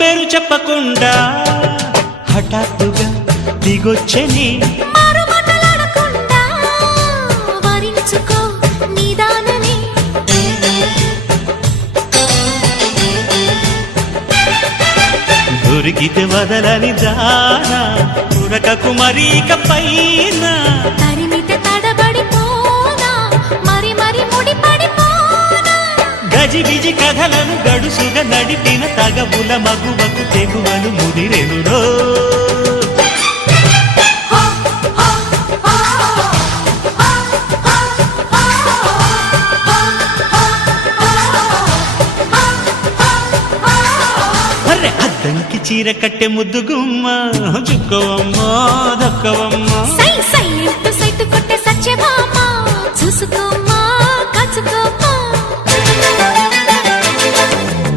పేరు చెప్పకుండా హఠాత్తుగా దిగొచ్చని దొరికితే వదలని జానా ఉరకకు మరీక పైన తరిమితే తడబడిపోనా మరి మరి ముడిపడిపోనా గజిబిజి కథలను గడుసుగా నడిపిన తగవుల మగువకు తెగువలు ముదిరెనురో అద్దంకి చీర కట్టె ముద్దు గుమ్మ చుక్కవమ్మ దక్కవమ్మ సై సై సైటు కొట్టే సత్యభామ